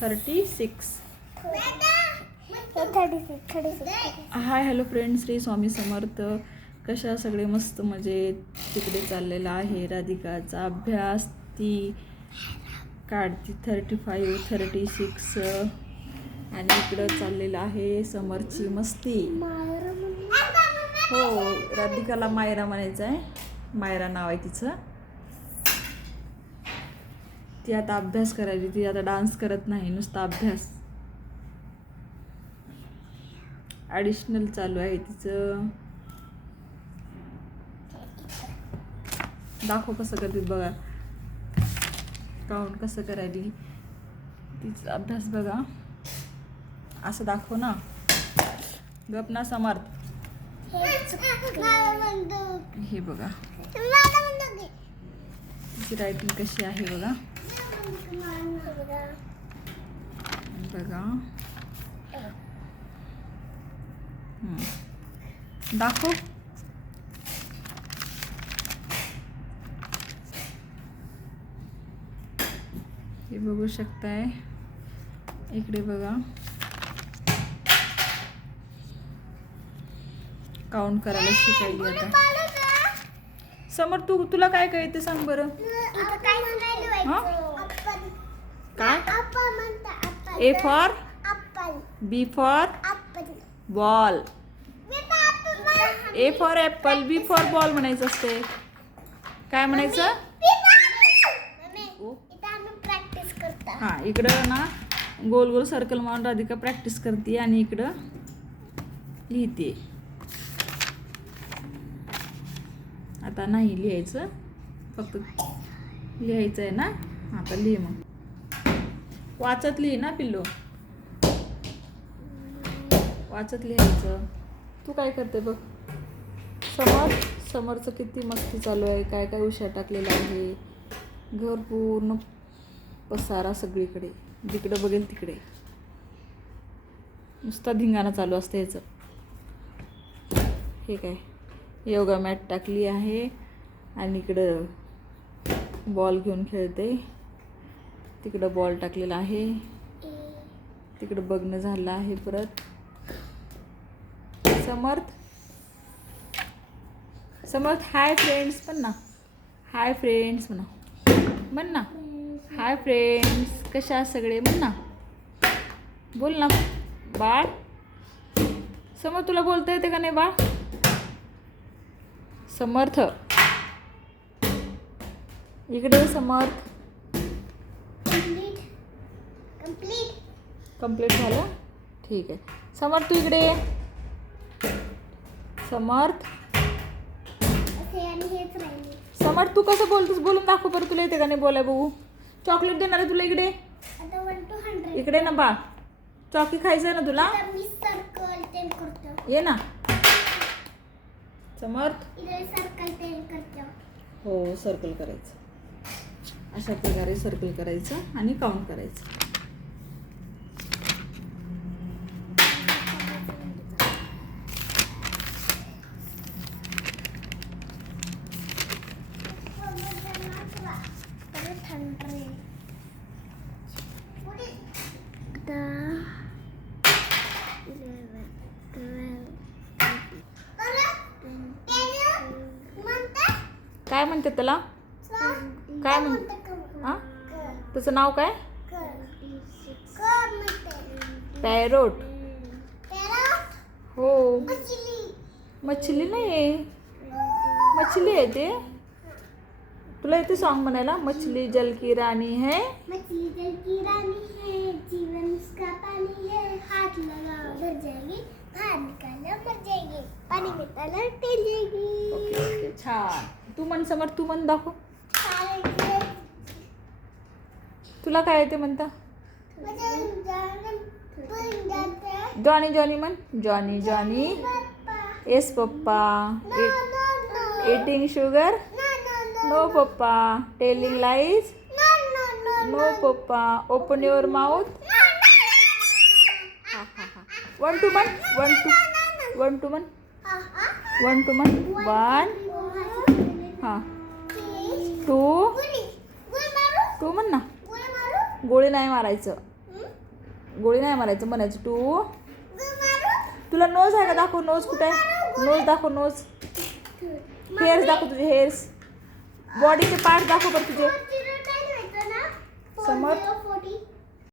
THIRTY-6. Hi hello friends, Shri Swami Samarth. कशा सगळे मस्त मजेत. तिकडे चाललेला आहे राधिकाचा अभ्यास. ती काढती 35, 36 आणि इकडं चाललेलं आहे समरची मस्ती. हो, राधिकाला मायरा म्हणायचं आहे. मायरा नाव आहे तिचं. ती आता अभ्यास करायची. ती आता डान्स करत नाही, नुसता अभ्यास. ॲडिशनल चालू आहे तिचं. दाखव कसं करते बघा. काउंट कसं करायली. तिचा अभ्यास बघा. असं दाखव ना. गप ना समर्थ. हे बघा तिची रायटिंग कशी आहे बघा. बघा दाखव. हे बघू शकताय. इकडे बघा काउंट करायला शिकायली आता. समोर तुला काय काय ते सांग बरं. काय? A for B for ball. A for apple, B for ball म्हणायचं असते. काय म्हणायचं? हा, इकडं ना गोल गोल सर्कल मारून राधिका प्रॅक्टिस करते आणि इकडं लिहिते. आता नाही लिहायचं, फक्त लिहायचं आहे ना. आता लिहि मग. वाचत लिहि ना पिल्लू. वाचत लिहायचं. तू काय करते बघ. समरचं किती मस्ती चालू आहे. काय काय उशा टाकलेला आहे. घर पूर्ण पसारा सगळीकडे. जिकडं बघेल तिकडे नुसता धिंगाणा चालू असतं ह्याचं. हे काय योगा मॅट टाकली आहे आणि इकडं बॉल घेऊन खेळते. तिकडं बॉल टाकलेला आहे. तिकडं बघणं झालं आहे. परत समर्थ हाय फ्रेंड्स पण ना. हाय फ्रेंड्स म्हण ना. हाय फ्रेंड्स, कशा सगळे म्हण ना. बोल ना बाळ. समर्थ तुला बोलता येते का नाही बाळ. समर्थ इकडे. समर्थ कंप्लीट झालं. ठीक आहे. समर्थ तू इकडे. समर्थ तू कसं बोलतोस. बोलून दाखव बरं. तुला येते का नाही बोलाय बघू. चॉकलेट देणार आहे तुला. इकडे इकडे ना बाळ. चॉकी खायचं आहे ना तुला. ये ना समर्थ. हो, सर्कल करायचं. अशा प्रकारे सर्कल करायचं आणि काउंट करायचं. काय म्हणते त्याला. काय म्हणते. हां, त्याचं नाव काय. पॅरोट. हो, मछली नाही आहे. मछली आहे ते. तुला येते सॉन्ग म्हणायला. मछली जल की रानी है. मछली जल की रानी है. जीवन उसका पानी है. हाथ लगाओ भर जाएगी. बाहर निकालो मर जाएगी. पानी में तलर टेल जाएगी. ओके, छान. तू म्हण समर. तू म्हण दाखव. तुला काय येते म्हणता. जॉनी जॉनी म्हण. Johnny Johnny yes papa. Eating sugar? No, Papa. Telling lies? No papa. Open your mouth. हा हा हा. 1 2 म्हण. 1 2 1 2 म्हण. 1 2 म्हण. 1 हा 2 2 म्हण ना. गोळी नाही मारायचं. गोळी नाही मारायचं म्हणायचं. 2 तुला नोज आहे का? दाखव नोज कुठे आहे. नोज दाखव. नोज. हेअर्स दाखव तुझे हेअर्स. बॉडीचे पार्ट दाखव बरं तुझे. समर